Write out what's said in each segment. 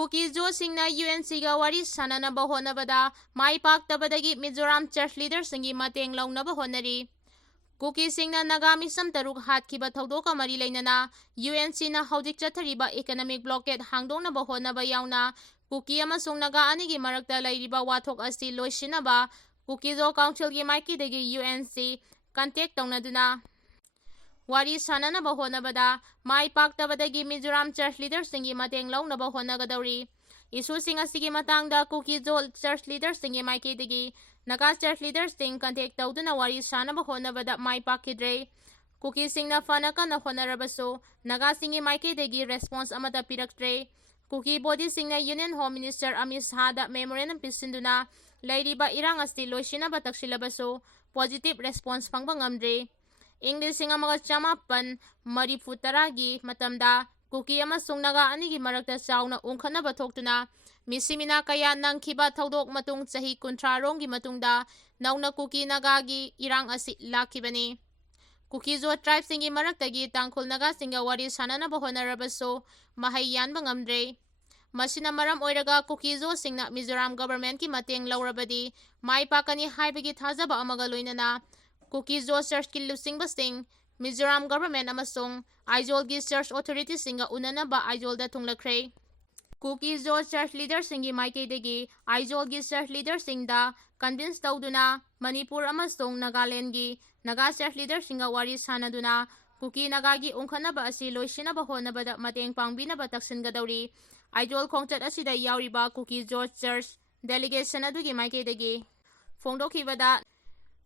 Kuki Singna UNCga wari sananaba honabada mai paktabadagi Mizoram church leadersingi mateng launaba honari. Kuki Singna Nagami Samtaruk Hatkiba Taudoka Mari Lainana, UNC na Haudik Chathariba economic blockade hangdonaba honaba yauna, Kuki amasung Naga anigi marakta lairiba wathok asi loisinaba, Kuki Zo Council gi maiki degi UNC contact taunaduna. Wari sananaba honabada mai paktabadagi Mizoram church leadersingi mateng launaba honagadawri. Isu sing asigi matangda Kuki Zo church leadersingi maiki degi Naga church leaders ting contact tauduna wari sanaba honabada mai pakidre. Kuki singna fanaka na honarabaso Naga singi maiki degi response amata piraktre. Kuki body singna Union Home Minister Amit Shahda memorandum pisinduna lairiba irang asti loisinaba taksilabaso positive response phangba ngamdre. English singa mga chamapan marifutaragi matamda Kuki amasung Naga anigi marakta chauna ungkhanaba thoktuna misimina kaya nang kiba thaudok matung chahi kuntrarong gi matungda nauna Kuki Nagagi irang asi lakibani. Kuki Zo tribe singi maraktagi tangkhul Naga singa wari sananaba honarabaso mahai yanba ngamdre. Masina maram oiraga Kuki Zo singna Mizoram government ki mateng laurabadi mai pakani haibagi thajaba amaga loinana Kuki Zo church ki lusingba sing Mizoram government amasung Aizol gi church authority singa unanaba Aizol da thunglakre. Kuki Zo church leader singi maike degi Aizol gi church leader singda convince tauduna Manipur amasung Nagaland gi Naga church leader singa wari sanaduna Kuki Nagagi ungkhanaba asi loisinaba honabada mateng pangbinaba taksingadawri. Aizol khongchat asida yauriba Kuki Zo church delegation adugi maike degi phongdokhibada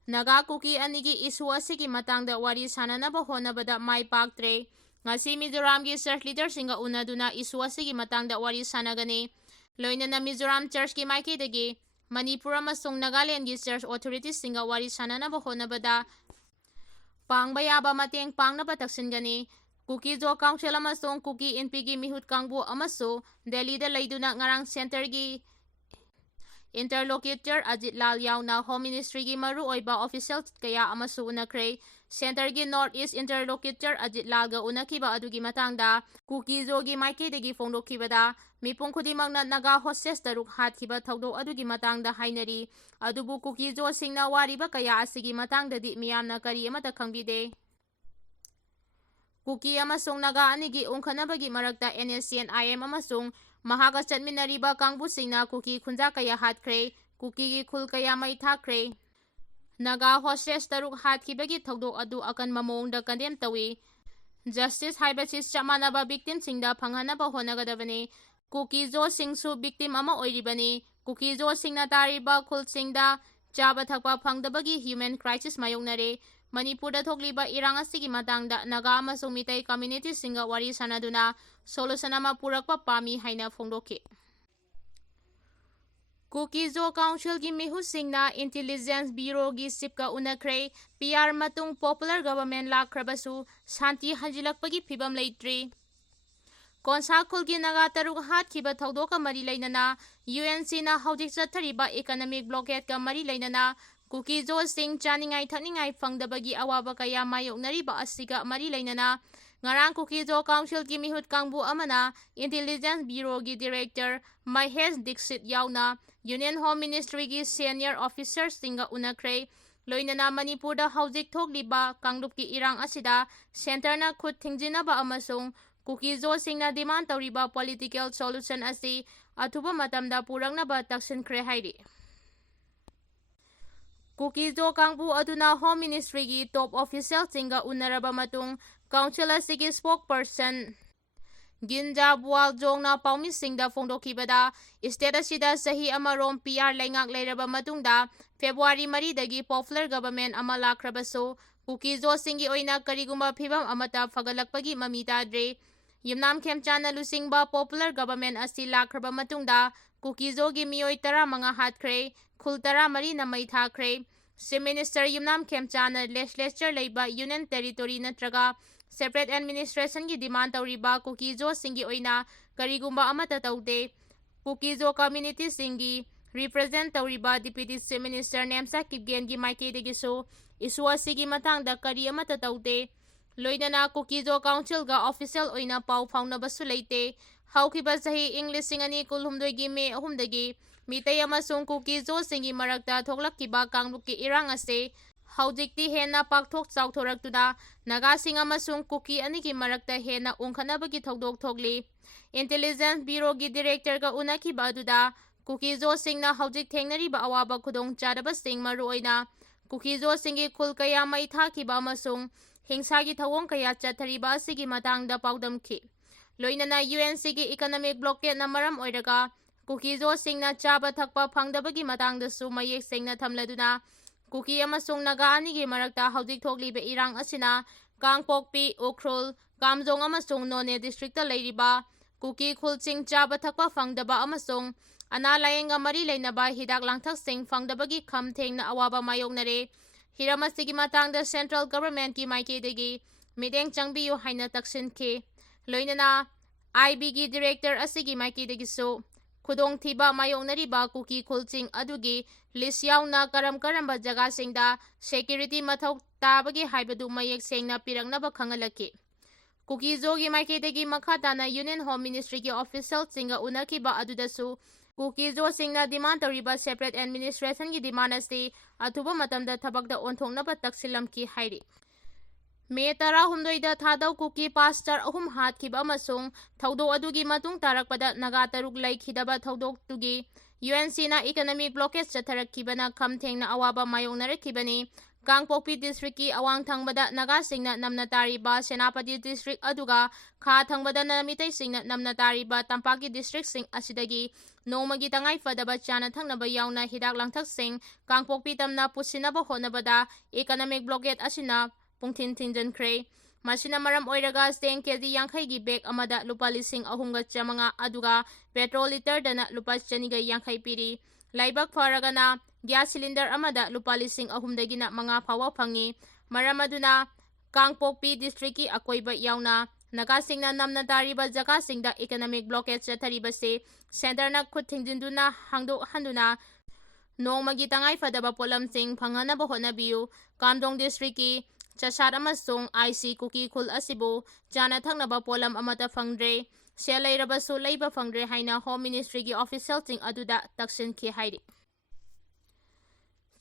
Naga Kuki anigi isu asigi matangda wari sananaba honabada mai paktre. Ngasi Mizoram gi church leader singa unaduna isu asigi matangda wari sanagani. Loinana Mizoram church ki maiki degi Manipur amasung Nagaland gi church authorities singa wari sananaba honabada pangbayaba mateng pangnaba taksingani. Kuki Zo Council amasung Kuki NP gi mihut kangbu amasu Delhi da laiduna ngarang center gi Interlocutor Ajit Lal yauna Home Ministry gi maru oiba officials kaya amasu unakre. Center gi North East Interlocutor Ajit Lal ga unakiba adugi matangda Kuki Zo gi maike degi phongdokhibada mipung khudimangna Naga hostes taruk hatkiba thaudok adugi matangda hainari. Adubu Kuki Zo singna wariba kaya asigi matangdadi miyamna kari amata khangbide. Kuki amasung Naga anigi ungkhanabagi marakta NSCN-IM amasung Mahaga chatminariba kangbu singna Kuki khunja kaya hatkre, Kuki gi khul kaya mai thakre. Naga hostes taruk hatkibagi thaudok adu akan mamongda condemn tawi. Justice haibasi chamanaba victim singda phanghanaba honagadabani. Kuki Zo singsu victim ama oiribani. Kuki Zo singna tariba khul singda chaba thakpa phangdabagi human crisis mayoknare. Manipurda thokliba irang asigi matangda Naga amasung mitai community singa wari sanaduna solution ama purakpa pami haina phongdokhi. Kuki Zo Council gi mihu singna Intelligence Bureau gi sipka unakre PR matung popular government lakrabasu shanti hanjilakpagi phibam leitri. Konsa khulgi Naga taruk hatkiba thaudoka mari lainana UNC na haudik chathariba economic blockade ka mari lainana Kuki Zo sing chaningai thaningai phangdabagi awaba kaya mayoknariba asiga mari lainana ngarang Kuki Zo Council ki mihut kangbu amana Intelligence Bureau gi Director Mahesh Dixit yauna Union Home Ministry gi senior officers singa unakre. Loinana Manipur da hauzik thokliba kanglup ki irang asida center na khut thingjinaba amasung Kuki Zo singna demand tawriba political solution asi athuba matamda purangnaba Taksinkhre hairi. Kuki Zo kangbu aduna Home Ministry gi top official singa unaraba matung council asigi spokesperson Ginja Bual Jongna Paumi Singda phongdokhibada state asida sahi amarom PR laingak leiraba matungda February 3 dagi popular government ama lakrabaso Kuki Zo singi oina karigumba phibam amata phagalakpagi mami tadre. Yumnam khemchana lusingba popular government asi lakraba matungda Kuki Zo gi mioi 15 hatkre khul 13 na mai thakre. Chief Minister Yumnam Khemchana legislature leiba union territory natraga separate administration gi demand tawriba Kuki Zo singi oina karigumba amata taude. Kuki Zo community singi represent tawriba Deputy Chief Minister Nemsa Kipgen gi maike degiso isu asigi matangda kari amata taude. Loinana Kuki Zo Council ga official oina pau phaunabasu leite ꯍꯧꯈꯤꯕ ꯆꯍꯤ ꯏꯪ 2016ꯒꯤ ꯃꯦ 3ꯗꯒꯤ ꯃꯤꯇꯩ ꯑꯃꯁꯨꯡ ꯀꯨꯀꯤ ꯖꯣꯁꯤꯡꯒꯤ ꯃꯔꯛꯇ ꯊꯣꯛꯂꯛꯈꯤꯕ ꯀꯥꯡꯂꯨꯞꯀꯤ ꯏꯔꯥꯡ ꯑꯁꯤ ꯍꯧꯖꯤꯛꯇꯤ ꯍꯦꯟꯅ ꯄꯥꯛꯊꯣꯛ ꯆꯥꯎꯊꯣꯔꯛꯇꯨꯅ ꯅꯥꯒꯥꯁꯤꯡ ꯑꯃꯁꯨꯡ ꯀꯨꯀꯤ ꯑꯅꯤꯒꯤ ꯃꯔꯛꯇ ꯍꯦꯟꯅ ꯎꯪꯈꯠꯅꯕꯒꯤ ꯊꯧꯗꯣꯛ ꯊꯣꯛꯂꯤ꯫ ꯏꯟꯇꯦꯂꯤꯖꯦꯟꯁ ꯕ꯭ꯌꯨꯔꯣꯒꯤ ꯗꯤꯔꯦꯛꯇꯔꯒ ꯎꯅꯈꯤꯕ ꯑꯗꯨꯗ ꯀꯨꯀꯤ ꯖꯣꯁꯤꯡꯅ ꯍꯧꯖꯤꯛ ꯊꯦꯡꯅꯔꯤꯕ ꯑꯋꯥꯕ ꯈꯨꯗꯣꯡꯆꯥꯗꯕꯁꯤꯡ ꯃꯔꯨꯑꯣꯏꯅ ꯀꯨꯀꯤ ꯖꯣꯁꯤꯡꯒꯤ ꯈꯨꯜ ꯀꯌꯥ ꯃꯩ ꯊꯥꯈꯤꯕ ꯑꯃꯁꯨꯡ ꯍꯤꯡꯁꯥꯒꯤ ꯊꯧꯑꯣꯡ ꯀꯌꯥ ꯆꯠꯊꯔꯤꯕ ꯑꯁꯤꯒꯤ ꯃꯇꯥꯡꯗ ꯄꯥꯎꯗꯝꯈꯤ꯫ ꯂꯣꯏꯅꯅ UNCꯒꯤ ꯏꯀꯣꯅꯣꯃꯤꯛ ꯕ꯭ꯂꯣꯀꯦꯠꯅ ꯃꯔꯝ ꯑꯣꯏꯔꯒ ꯀꯨꯀꯤ ꯖꯣꯁꯤꯡꯅ ꯆꯥꯕ ꯊꯛꯄ ꯐꯪꯗꯕꯒꯤ ꯃꯇꯥꯡꯗꯁꯨ ꯃꯌꯦꯛ ꯁꯦꯡꯅ ꯊꯝꯂꯗꯨꯅ ꯀꯨꯀꯤ ꯑꯃꯁꯨꯡ ꯅꯥꯒꯥ ꯑꯅꯤꯒꯤ ꯃꯔꯛꯇ ꯍꯧꯖꯤꯛ ꯊꯣꯛꯂꯤꯕ ꯏꯔꯥꯡ ꯑꯁꯤꯅ ꯀꯥꯡꯄꯣꯛꯄꯤ, ꯎꯈ꯭ꯔꯨꯜ, ꯀꯥꯝꯖꯣꯡ ꯑꯃꯁꯨꯡ ꯅꯣꯅꯦ ꯗꯤꯁꯇ꯭ꯔꯤꯛꯇ ꯂꯩꯔꯤꯕ ꯀꯨꯀꯤ ꯈꯨꯜꯁꯤꯡ ꯆꯥꯕ ꯊꯛꯄ ꯐꯪꯗꯕ ꯑꯃꯁꯨꯡ ꯑꯅꯥ ꯂꯥꯌꯦꯡꯒ ꯃꯔꯤ ꯂꯩꯅꯕ ꯍꯤꯗꯥꯛ ꯂꯥꯡꯊꯛꯁꯤꯡ ꯐꯪꯗꯕꯒꯤ ꯈꯝ ꯊꯦꯡꯅ ꯑꯋꯥꯕ ꯃꯥꯌꯣꯛꯅꯔꯦ꯫ ꯍꯤꯔꯝ ꯑꯁꯤꯒꯤ ꯃꯇꯥꯡꯗ ꯁꯦꯟꯇ꯭ꯔꯦꯜ ꯒꯚꯔꯟꯃꯦꯟꯠꯀꯤ ꯃꯥꯏꯀꯩꯗꯒꯤ ꯃꯤꯠꯌꯦꯡ ꯆꯪꯕꯤꯌꯨ ꯍꯥꯏꯅ ꯇꯛꯁꯤꯟꯈꯤ꯫ ꯂꯣꯏꯅꯅ IBꯒꯤ ꯗꯤꯔꯦꯛꯇꯔ ꯑꯁꯤꯒꯤ ꯃꯥꯏꯀꯩꯗꯒꯤꯁꯨ ꯈꯨꯗꯣꯡꯊꯤꯕ ꯃꯥꯌꯣꯛꯅꯔꯤꯕ ꯀꯨꯀꯤ ꯈꯨꯜꯁꯤꯡ ꯑꯗꯨꯒꯤ ꯂꯤꯁ ꯌꯥꯎꯅ ꯀꯔꯝꯕ ꯖꯒꯥꯁꯤꯡꯗ ꯁꯦꯀ꯭ꯌꯨꯔꯤꯇꯤ ꯃꯊꯧ ꯇꯥꯕꯒꯦ ꯍꯥꯏꯕꯗꯨ ꯃꯌꯦꯛ ꯁꯦꯡꯅ ꯄꯤꯔꯛꯅꯕ ꯈꯪꯍꯜꯂꯛꯈꯤ꯫ ꯀꯨꯀꯤ ꯖꯣꯒꯤ ꯃꯥꯏꯀꯩꯗꯒꯤ ꯃꯈꯥ ꯇꯥꯅ ꯌꯨꯅꯤꯌꯟ ꯍꯣꯝ ꯃꯤꯅꯤꯁꯇ꯭ꯔꯤꯒꯤ ꯑꯣꯐꯤꯁꯤꯌꯦꯜꯁꯤꯡꯒ ꯎꯅꯈꯤꯕ ꯑꯗꯨꯗꯁꯨ ꯀꯨꯀꯤ ꯖꯣꯁꯤꯡꯅ ꯗꯤꯃꯥꯟ ꯇꯧꯔꯤꯕ ꯁꯦꯄꯔꯦꯠ ꯑꯦꯗꯃꯤꯅꯤꯁꯇ꯭ꯔꯦꯁꯟꯒꯤ ꯗꯤꯃꯥꯟ ꯑꯁꯤ ꯑꯊꯨꯕ ꯃꯇꯝꯗ ꯊꯕꯛꯇ ꯑꯣꯟꯊꯣꯛꯅꯕ ꯇꯛꯁꯤꯜꯂꯝꯈꯤ ꯍꯥꯏꯔꯤ꯫ ꯃꯦ 18ꯗ ꯊꯥꯗꯧ ꯀꯨꯀꯤ ꯄꯥꯁꯇꯔ 3 ꯍꯥꯠꯈꯤꯕ ꯑꯃꯁꯨꯡ ꯊꯧꯗꯣꯛ ꯑꯗꯨꯒꯤꯃꯇꯨꯡ ꯇꯥꯔꯛꯄꯗ ꯅꯥꯒꯥ 3 ꯂꯩꯈꯤꯗꯕ ꯊꯧꯗꯣꯛꯇꯨꯒꯤ UNCꯅ ꯏꯀꯣꯅꯣꯃꯤꯛ ꯕ꯭ꯂꯣꯀꯦꯠ ꯆꯠꯊꯔꯛꯈꯤꯕꯅ ꯈꯝ ꯊꯦꯡꯅ ꯑꯋꯥꯕ ꯃꯥꯌꯣꯛꯅꯔꯛꯈꯤꯕꯅꯤ꯫ ꯀꯥꯡꯄꯣꯛꯄꯤ ꯗꯤꯁꯇ꯭ꯔꯤꯛꯀꯤ ꯑꯋꯥꯡ ꯊꯪꯕꯗ ꯅꯥꯒꯥꯁꯤꯡꯅ ꯅꯝꯅ ꯇꯥꯔꯤꯕ ꯁꯦꯅꯥꯄꯇꯤ ꯗꯤꯁꯇ꯭ꯔꯤꯛ ꯑꯗꯨꯒ ꯈꯥ ꯊꯪꯕꯗꯅ ꯃꯤꯇꯩꯁꯤꯡꯅ ꯅꯝꯅ ꯇꯥꯔꯤꯕ ꯇꯝꯄꯥꯛꯀꯤ ꯗꯤꯁꯇ꯭ꯔꯤꯛꯁꯤꯡ ꯑꯁꯤꯗꯒꯤ ꯅꯣꯡꯃꯒꯤ ꯇꯉꯥꯏꯐꯗꯕ ꯆꯥꯅ ꯊꯛꯅꯕ ꯌꯥꯎꯅ ꯍꯤꯗꯥꯛ ꯂꯥꯡꯊꯛꯁꯤꯡ ꯀꯥꯡꯄꯣꯛꯄꯤ ꯇꯝꯅ ꯄꯨꯁꯤꯟꯅꯕ ꯍꯣꯠꯅꯕꯗ ꯏꯀꯣꯅꯣꯃꯤꯛ ꯕ꯭ꯂꯣꯀꯦꯠ ꯑꯁꯤꯅ ꯄꯨꯡꯊꯤꯟ ꯊꯤꯟꯖꯤꯟꯈ꯭ꯔꯦ꯫ ꯃꯁꯤꯅ ꯃꯔꯝ ꯑꯣꯏꯔꯒ ꯆꯦꯡ ꯀꯦꯖꯤ 50ꯒꯤ ꯕꯦꯒ ꯑꯃꯗ ꯂꯨꯄꯥ 3,500 ꯑꯗꯨꯒ ꯄꯦꯇ꯭ꯔꯣꯜ ꯂꯤꯇꯔꯗꯅ ꯂꯨꯄꯥ 150 ꯄꯤꯔꯤ꯫ ꯂꯥꯏꯕꯛ ꯐꯔꯒꯅ ꯒ꯭ꯌꯥꯁ ꯁꯤꯂꯤꯟꯗꯔ ꯑꯃꯗ ꯂꯨꯄꯥ 3,000ꯗꯒꯤꯅ 5 ꯐꯥꯎꯕ ꯐꯪꯏ꯫ ꯃꯔꯝ ꯑꯗꯨꯅ ꯀꯥꯡꯄꯣꯛꯄꯤ ꯗꯤꯁꯇ꯭ꯔꯤꯛꯀꯤ ꯑꯀꯣꯏꯕ ꯌꯥꯎꯅ ꯅꯥꯒꯥꯁꯤꯡꯅ ꯅꯝꯅ ꯇꯥꯔꯤꯕ ꯖꯒꯥꯁꯤꯡꯗ ꯏꯀꯣꯅꯣꯃꯤꯛ ꯕ꯭ꯂꯣꯀꯦꯠ ꯆꯠꯊꯔꯤꯕꯁꯤ ꯁꯦꯟꯇꯔꯅ ꯈꯨꯠ ꯊꯤꯡꯖꯤꯟꯗꯨꯅ ꯍꯥꯡꯗꯣꯛꯍꯟꯗꯨꯅ ꯅꯣꯡꯃꯒꯤ ꯇꯉꯥꯏꯐꯗꯕ ꯄꯣꯠꯂꯝꯁꯤꯡ ꯐꯪꯍꯟꯅꯕ ꯍꯣꯠꯅꯕꯤꯌꯨ꯫ ꯀꯥꯝꯗꯣꯡ ꯗꯤꯁꯇ꯭ꯔꯤꯛꯀꯤ ꯆꯁꯥꯠ ꯑꯃꯁꯨꯡ IC ꯀꯨꯀꯤ ꯈꯨꯜ ꯑꯁꯤꯕꯨ ꯆꯥꯅ ꯊꯛꯅꯕ ꯄꯣꯠꯂꯝ ꯑꯃꯠꯇ ꯐꯪꯗ꯭ꯔꯦ, ꯁꯦꯜ ꯂꯩꯔꯕꯁꯨ ꯂꯩꯕ ꯐꯪꯗ꯭ꯔꯦ ꯍꯥꯏꯅ ꯍꯣꯝ ꯃꯤꯅꯤꯁꯇ꯭ꯔꯤꯒꯤ ꯑꯣꯐꯤꯁꯤꯌꯦꯜꯁꯤꯡ ꯑꯗꯨꯗ ꯇꯛꯁꯤꯟꯈꯤ ꯍꯥꯏꯔꯤ꯫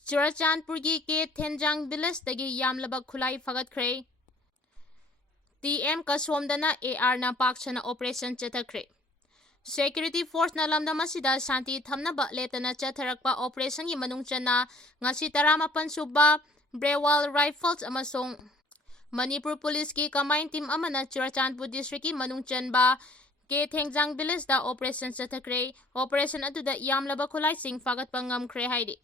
ꯆꯨꯔꯆꯥꯟꯄꯨꯔꯒꯤ ꯊꯦꯟꯖꯥꯡ ꯚꯤꯂꯦꯖꯇꯒꯤ ꯌꯥꯝꯂꯕ ꯈꯨꯠꯂꯥꯏ ꯐꯥꯒꯠꯈ꯭ꯔꯦ꯫ TM ꯀꯁꯣꯝꯗꯅ ARꯅ ꯄꯥꯛ ꯁꯟꯅ ꯑꯣꯄꯔꯦꯁꯟ ꯆꯠꯊꯈ꯭ꯔꯦ꯫ ꯁꯦꯀ꯭ꯌꯨꯔꯤꯇꯤ ꯐꯣꯔꯁꯅ ꯂꯝꯗꯝ ꯑꯁꯤꯗ ꯁꯥꯟꯇꯤ ꯊꯝꯅꯕ ꯂꯦꯞꯇꯅ ꯆꯠꯊꯔꯛꯄ ꯑꯣꯄꯔꯦꯁꯟꯒꯤ ꯃꯅꯨꯡ ꯆꯟꯅ ꯉꯁꯤ 18 ꯁꯨꯕ ꯕ꯭ꯔꯦꯋꯥꯜ ꯔꯥꯏꯐꯜꯁ ꯑꯃꯁꯨꯡ ꯃꯅꯤꯄꯨꯔ ꯄꯨꯂꯤꯁꯀꯤ ꯀꯝꯕꯥꯏꯟ ꯇꯤꯝ ꯑꯃꯅ ꯆꯨꯔꯆꯥꯟꯄꯨꯔ ꯗꯤꯁꯇ꯭ꯔꯤꯛꯀꯤ ꯃꯅꯨꯡ ꯆꯟꯕ ꯊꯦꯡꯖꯥꯡ ꯚꯤꯂꯦꯖꯗ ꯑꯣꯄꯔꯦꯁꯟ ꯆꯠꯊꯈ꯭ꯔꯦ꯫ ꯑꯣꯄꯔꯦꯁꯟ ꯑꯗꯨꯗ ꯌꯥꯝꯂꯕ ꯈꯨꯠꯂꯥꯏꯁꯤꯡ ꯐꯥꯒꯠꯄ ꯉꯝꯈ꯭ꯔꯦ ꯍꯥꯏꯔꯤ꯫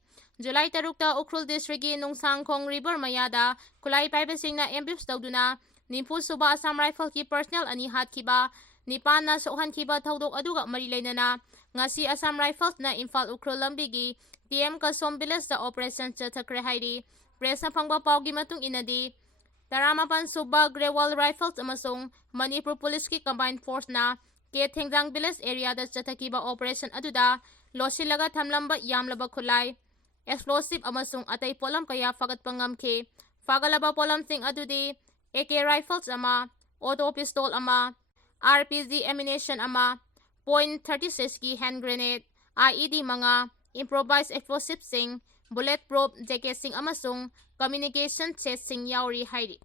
ꯖꯨꯂꯥꯏ 3ꯇ ꯎꯈ꯭ꯔꯨꯜ ꯗꯤꯁꯇ꯭ꯔꯤꯛꯀꯤ ꯅꯨꯡꯁꯥꯡꯈꯣꯡ ꯔꯤꯚꯔ ꯃꯌꯥꯗ ꯈꯨꯠꯂꯥꯏ ꯄꯥꯏꯕꯁꯤꯡꯅ ꯑꯦꯝꯕ꯭ꯌꯨꯁ ꯇꯧꯗꯨꯅ 90 ꯁꯨꯕ ꯑꯁꯥꯝ ꯔꯥꯏꯐꯜꯒꯤ ꯄꯔꯁꯣꯅꯦꯜ 2 ꯍꯥꯠꯈꯤꯕ, 9ꯅ ꯁꯣꯛꯍꯟꯈꯤꯕ ꯊꯧꯗꯣꯛ ꯑꯗꯨꯒ ꯃꯔꯤ ꯂꯩꯅꯅ ꯉꯁꯤ ꯑꯁꯥꯝ ꯔꯥꯏꯐꯜꯁꯅ ꯏꯝꯐꯥꯜ ꯎꯈ꯭ꯔꯨꯜ ꯂꯝꯕꯤꯒꯤ TM ꯀꯁꯣꯝ ꯚꯤꯂꯦꯖꯗ ꯑꯣꯄꯔꯦꯁꯟ ꯆꯠꯊꯈ꯭ꯔꯦ ꯍꯥꯏꯔꯤ꯫ ꯄ꯭ꯔꯦꯁꯅ ꯐꯪꯕ ꯄꯥꯎꯒꯤ ꯃꯇꯨꯡ ꯏꯟꯅꯗꯤ 18 ꯁꯨꯕ ꯒ꯭ꯔꯦꯋꯥꯜ ꯔꯥꯏꯐꯜꯁ ꯑꯃꯁꯨꯡ ꯃꯅꯤꯄꯨꯔ ꯄꯨꯂꯤꯁꯀꯤ ꯀꯝꯕꯥꯏꯟ ꯐꯣꯔꯁꯅ ꯊꯦꯡꯖꯥꯡ ꯚꯤꯂꯦꯖ ꯑꯦꯔꯤꯌꯥꯗ ꯆꯠꯊꯈꯤꯕ ꯑꯣꯄꯔꯦꯁꯟ ꯑꯗꯨꯗ ꯂꯣꯠꯁꯤꯜꯂꯒ ꯊꯝꯂꯝꯕ ꯌꯥꯝꯂꯕ ꯈꯨꯠꯂꯥꯏ, ꯑꯦꯛꯁꯄ꯭ꯂꯣꯁꯤꯚ ꯑꯃꯁꯨꯡ ꯑꯇꯩ ꯄꯣꯠꯂꯝ ꯀꯌꯥ ꯐꯥꯒꯠꯄ ꯉꯝꯈꯤ꯫ ꯐꯥꯒꯠꯂꯕ ꯄꯣꯠꯂꯝꯁꯤꯡ ꯑꯗꯨꯗꯤ AK ꯔꯥꯏꯐꯜꯁ ꯑꯃ, ꯑꯣꯇꯣ ꯄꯤꯁꯇꯣꯜ ꯑꯃ, RPG ꯑꯦꯃꯤꯅꯦꯁꯟ ꯑꯃ, .36ꯒꯤ ꯍꯦꯟ ꯒ꯭ꯔꯦꯅꯦꯗ, IED 5, ꯏꯝꯄ꯭ꯔꯣꯚꯥꯏꯖ ꯑꯦꯛꯁꯄ꯭ꯂꯣꯁꯤꯚꯁꯤꯡ, ꯕꯨꯂꯦꯠ ꯄ꯭ꯔꯨꯐ ꯖꯦꯀꯦꯠꯁꯤꯡ ꯑꯃꯁꯨꯡ ꯀꯝꯃ꯭ꯌꯨꯅꯤꯀꯦꯁꯟ ꯁꯦꯠꯁꯤꯡ ꯌꯥꯎꯔꯤ ꯍꯥꯏꯔꯤ꯫